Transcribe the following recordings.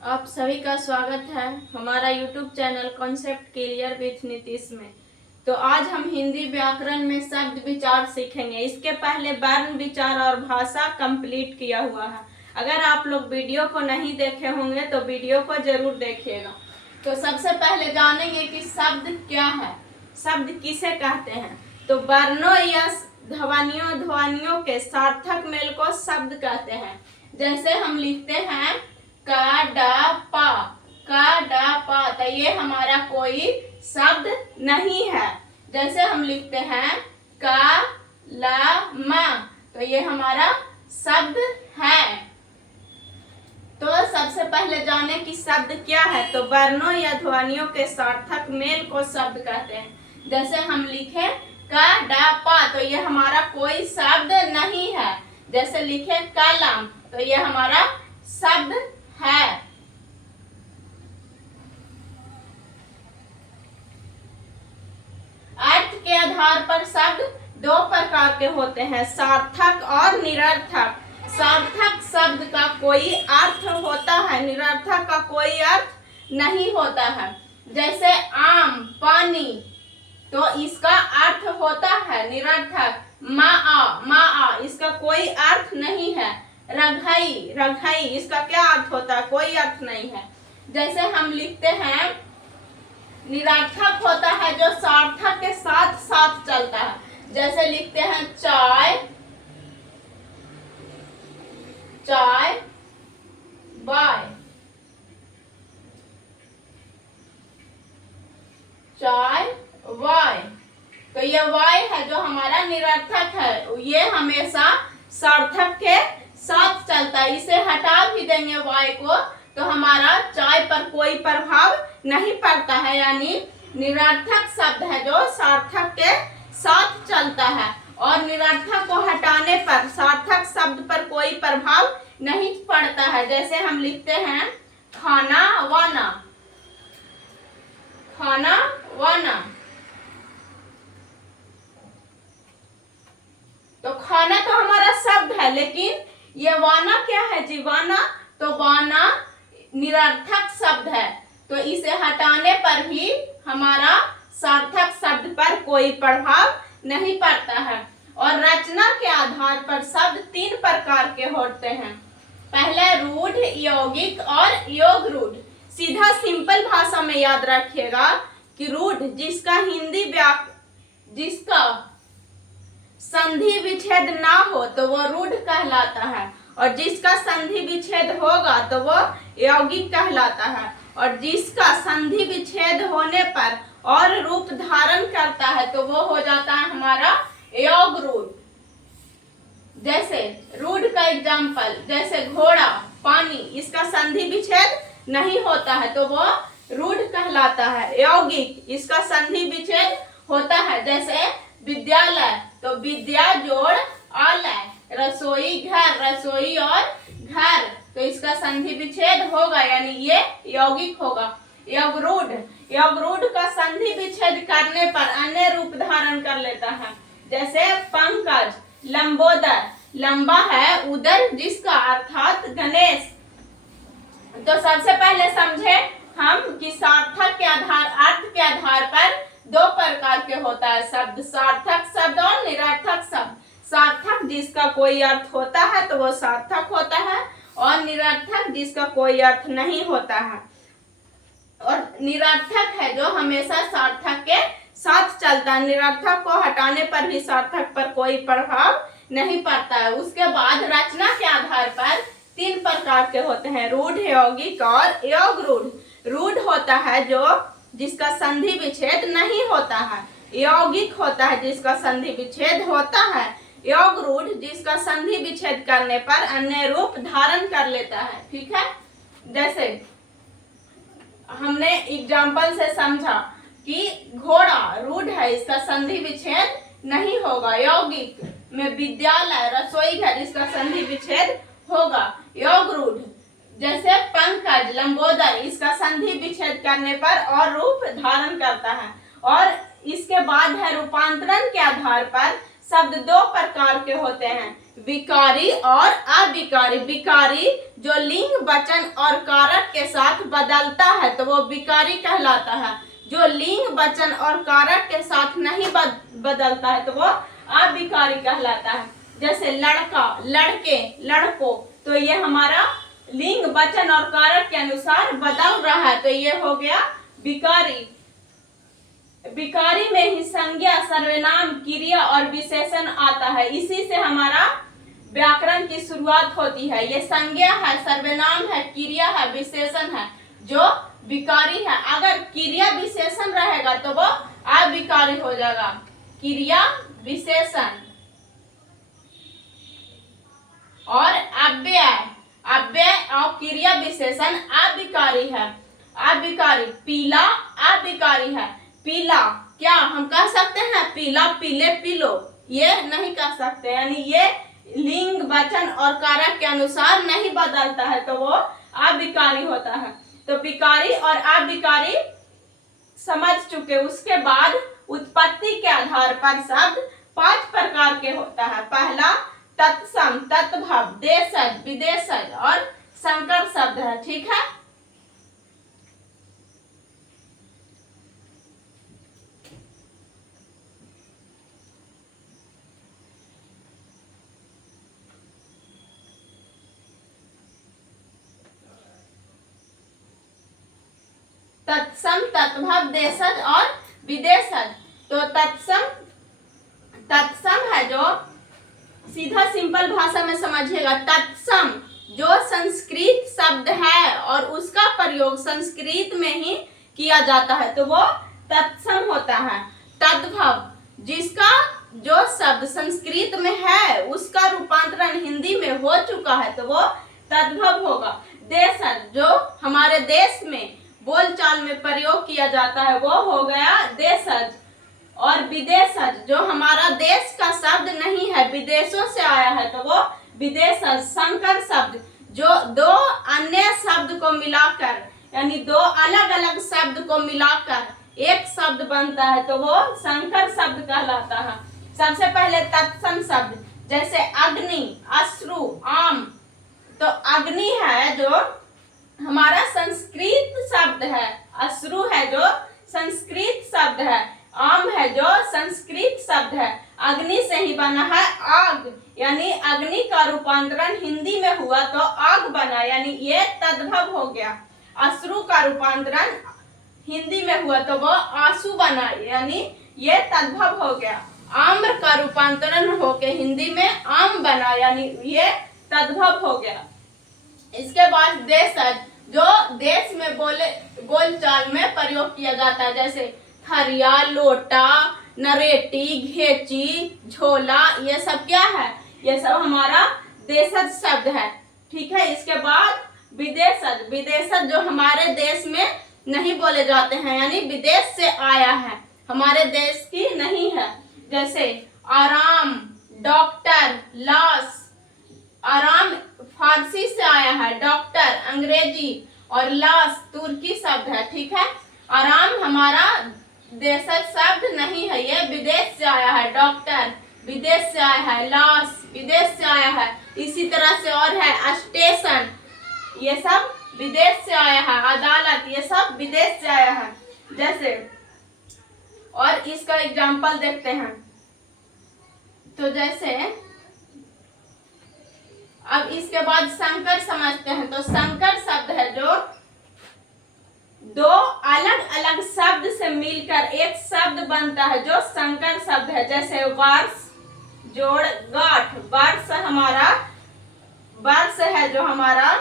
आप सभी का स्वागत है हमारा YouTube channel concept clear with Nitish में। तो आज हम हिंदी व्याकरण में शब्द विचार सीखेंगे। इसके पहले वर्ण विचार और भाषा कंप्लीट किया हुआ है। अगर आप लोग वीडियो को नहीं देखे होंगे तो वीडियो को जरूर देखिएगा। तो सबसे पहले जानेंगे कि शब्द क्या है, शब्द किसे कहते हैं। तो वर्णों या ध्वनियों के सार्थक मेल को शब्द कहते हैं। जैसे हम लिखते हैं का डा पा तो ये हमारा कोई शब्द नहीं है। जैसे हम लिखते हैं का ला मा तो ये हमारा शब्द है। तो सबसे पहले जाने कि शब्द क्या है। तो वर्णों या ध्वनियों के सार्थक मेल को शब्द कहते हैं। जैसे हम लिखे का डा पा तो ये हमारा कोई शब्द नहीं है। जैसे लिखे कलम तो ये हमारा शब्द है। अर्थ के आधार पर शब्द दो प्रकार के होते हैं, सार्थक और निरर्थक। सार्थक शब्द का कोई अर्थ होता है, निरर्थक का कोई अर्थ नहीं होता है। जैसे आम पानी तो इसका अर्थ होता है निरर्थक। मा इसका कोई अर्थ नहीं है। रघई इसका क्या अर्थ होता है, कोई अर्थ नहीं है। जैसे हम लिखते हैं निरर्थक होता है जो सार्थक के साथ साथ चलता है। जैसे लिखते हैं चाय बाय चाय वाय तो ये वाय है जो हमारा निरर्थक है। ये हमेशा सार्थक के साथ चलता है। इसे हटा भी देंगे वाय को तो हमारा चाय पर कोई प्रभाव नहीं पड़ता है। यानी निरर्थक शब्द है जो सार्थक के साथ चलता है और निरर्थक को हटाने पर सार्थक शब्द पर कोई प्रभाव नहीं पड़ता है। जैसे हम लिखते हैं खाना वाना तो खाना तो हमारा शब्द है, लेकिन ये वाना क्या है जी, वाना तो वाना निरर्थक शब्द है। तो इसे हटाने पर भी हमारा सार्थक शब्द पर कोई प्रभाव नहीं पड़ता है। और रचना के आधार पर शब्द तीन प्रकार के होते हैं। पहले रूढ़, यौगिक और योग रूढ़। सीधा सिंपल भाषा में याद रखिएगा कि रूढ़ जिसका संधि विच्छेद ना हो तो वो रूढ़ कहलाता है, और जिसका संधि विच्छेद होगा तो वो यौगिक कहलाता है, और जिसका संधि विच्छेद होने पर और रूप धारण करता है तो वो हो जाता है हमारा योग रूढ़। जैसे रूढ़ का एग्जाम्पल, जैसे घोड़ा पानी, इसका संधि विच्छेद नहीं होता है तो वो रूढ़ कहलाता है। यौगिक इसका संधि विच्छेद होता है। जैसे विद्यालय तो विद्या जोड़ आलय, रसोई और घर तो इसका संधि विच्छेद होगा, यानी ये यौगिक होगा। यवरूढ़ का संधि विच्छेद करने पर अन्य रूप धारण कर लेता है। जैसे पंकज, लंबोदर, लंबा है उदर जिसका, अर्थात गणेश। तो सबसे पहले समझे हम कि सार्थक के आधार, अर्थ के आधार पर दो प्रकार के होता है शब्द, सार्थक शब्द और निरर्थक शब्द। सार्थक जिसका कोई अर्थ होता है तो वो सार्थक होता है, और निरर्थक जिसका कोई अर्थ नहीं होता है। और निरर्थक है जो हमेशा सार्थक के साथ चलता है। निरर्थक को हटाने पर भी सार्थक पर कोई प्रभाव नहीं पड़ता है। उसके बाद रचना के आधार पर तीन प्रकार के होते हैं, रूढ़, यौगिक और योग रूढ़। रूढ़ होता है जो जिसका संधि विच्छेद नहीं होता है। यौगिक होता है जिसका संधि विच्छेद होता है। योग रूढ़ जिसका संधि विच्छेद करने पर अन्य रूप धारण कर लेता है। ठीक है, जैसे हमने एग्जाम्पल से समझा कि घोड़ा रूढ़ है, इसका संधि विच्छेद नहीं होगा। यौगिक में विद्यालय, रसोई घर, इसका संधि विच्छेद होगा। योग रूढ़ जैसे पंकज, लंबोदर, इसका संधि विच्छेद करने पर और रूप धारण करता है। और इसके बाद है रूपांतरण के आधार पर शब्द दो प्रकार के होते हैं, विकारी और अविकारी। विकारी जो लिंग वचन और कारक के साथ बदलता है तो वो विकारी कहलाता है। जो लिंग वचन और कारक के साथ नहीं बदलता है तो वो अविकारी कहलाता है। जैसे लड़का, लड़के, लड़कों, तो ये हमारा लिंग वचन और कारक के अनुसार बदल रहा है तो ये हो गया विकारी। विकारी में ही संज्ञा, सर्वनाम, क्रिया और विशेषण आता है। इसी से हमारा व्याकरण की शुरुआत होती है। ये संज्ञा है, सर्वनाम है, क्रिया है, विशेषण है जो विकारी है। अगर क्रिया विशेषण रहेगा तो वो अविकारी हो जाएगा। क्रिया विशेषण और अव्यय, अव्यय और क्रिया विशेषण अविकारी है। अविकारी, पीला अविकारी है। पीला क्या हम कह सकते हैं पीला, पीले, पीलो, ये नहीं कह सकते, यानी ये लिंग वचन और कारक के अनुसार नहीं बदलता है तो वो अविकारी होता है। तो विकारी और अविकारी समझ चुके। उसके बाद उत्पत्ति के आधार पर शब्द 5 प्रकार के होता है। पहला तत्सम, तत्भव, देशज, विदेशज और संकर शब्द है। ठीक है, तत्सम, तत्भव, देशज और विदेशज। तो तत्सम, तत्सम है जो सीधा सिंपल भाषा में समझिएगा। तत्सम जो संस्कृत शब्द है और उसका प्रयोग संस्कृत में ही किया जाता है तो वो तत्सम होता है। तद्भव जिसका जो शब्द संस्कृत में है उसका रूपांतरण हिंदी में हो चुका है तो वो तद्भव होगा। देशज जो हमारे देश में बोलचाल में प्रयोग किया जाता है वो हो गया देशज। और विदेशज जो हमारा देश का शब्द नहीं है, विदेशों से आया है तो वो विदेशज। संकर शब्द जो दो अन्य शब्द को मिलाकर, यानी दो अलग अलग शब्द को मिलाकर एक शब्द बनता है तो वो संकर शब्द कहलाता है। सबसे पहले तत्सम शब्द जैसे अग्नि, अश्रु, आम। तो अग्नि है जो हमारा संस्कृत शब्द है, अश्रु है जो संस्कृत शब्द है, आम है जो संस्कृत शब्द है। अग्नि से ही बना है आग, यानी अग्नि का रूपांतरण हिंदी में हुआ तो आग बना, यानी ये तद्भव हो गया। अश्रु का रूपांतरण हिंदी में हुआ तो वो आंसू बना, यानी ये तद्भव हो गया। आम्र का रूपांतरण होके हिंदी में आम बना, यानी ये तद्भव हो गया। इसके बाद देशज जो देश में बोलचाल में प्रयोग किया जाता है, जैसे थरिया, लोटा, नरेटी, घेची, झोला, ये सब क्या है, ये सब हमारा देशज शब्द है। ठीक है, इसके बाद विदेशज। विदेशज जो हमारे देश में नहीं बोले जाते हैं, यानी विदेश से आया है, हमारे देश की नहीं है। जैसे आराम, डॉक्टर, लाश। आराम फारसी से आया है, डॉक्टर अंग्रेजी और लाश तुर्की शब्द है। ठीक है, आराम हमारा देशज शब्द नहीं है, ये विदेश से आया है। डॉक्टर विदेश से आया है, लाश विदेश से आया है। इसी तरह से और है स्टेशन, ये सब विदेश से आया है। अदालत, ये सब विदेश से आया है। जैसे और इसका एग्जाम्पल देखते हैं, तो जैसे अब इसके बाद संकर समझते हैं। तो संकर शब्द है जो दो अलग अलग शब्द से मिलकर एक शब्द बनता है, जो संकर शब्द है। जैसे वर्ष, जोड़, गांठ। वर्ष हमारा, वर्ष है जो हमारा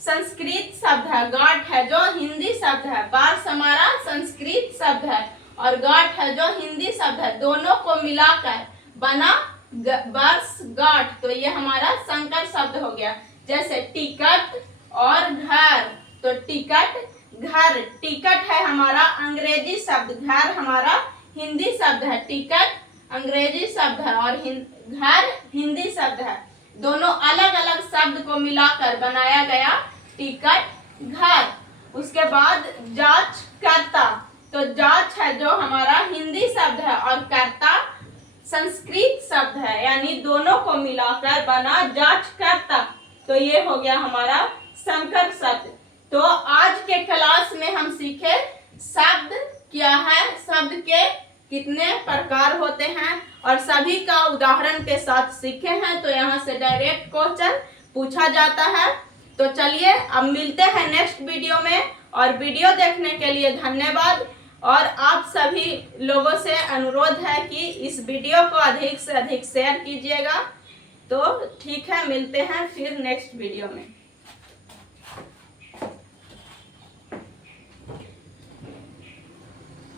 संस्कृत शब्द है, गांठ है जो हिंदी शब्द है। वर्ष हमारा संस्कृत शब्द है और गांठ है जो हिंदी शब्द है, दोनों को मिलाकर बना वर्ष, गांठ। तो ये हमारा संकर शब्द हो गया। जैसे टिकट और घर। तो टिकट, घर। टिकट है हमारा अंग्रेजी शब्द, घर हमारा हिंदी शब्द है। टिकट अंग्रेजी शब्द है और घर हिंदी शब्द है। दोनों अलग अलग शब्द को मिलाकर बनाया गया टिकट, घर। उसके बाद जांच, कर्ता। तो जांच है जो हमारा हिंदी शब्द है और कर्ता संस्कृत शब्द है, यानी दोनों को मिलाकर बना जांचकर्ता, तो ये हो गया हमारा संकर शब्द। तो आज के क्लास में हम सीखे शब्द क्या है, शब्द के कितने प्रकार होते हैं और सभी का उदाहरण के साथ सीखे हैं। तो यहाँ से डायरेक्ट क्वेश्चन पूछा जाता है। तो चलिए अब मिलते हैं नेक्स्ट वीडियो में, और वीडियो देखने के लिए धन्यवाद। और आप सभी लोगों से अनुरोध है कि इस वीडियो को अधिक से अधिक शेयर कीजिएगा। तो ठीक है, मिलते हैं फिर नेक्स्ट वीडियो में।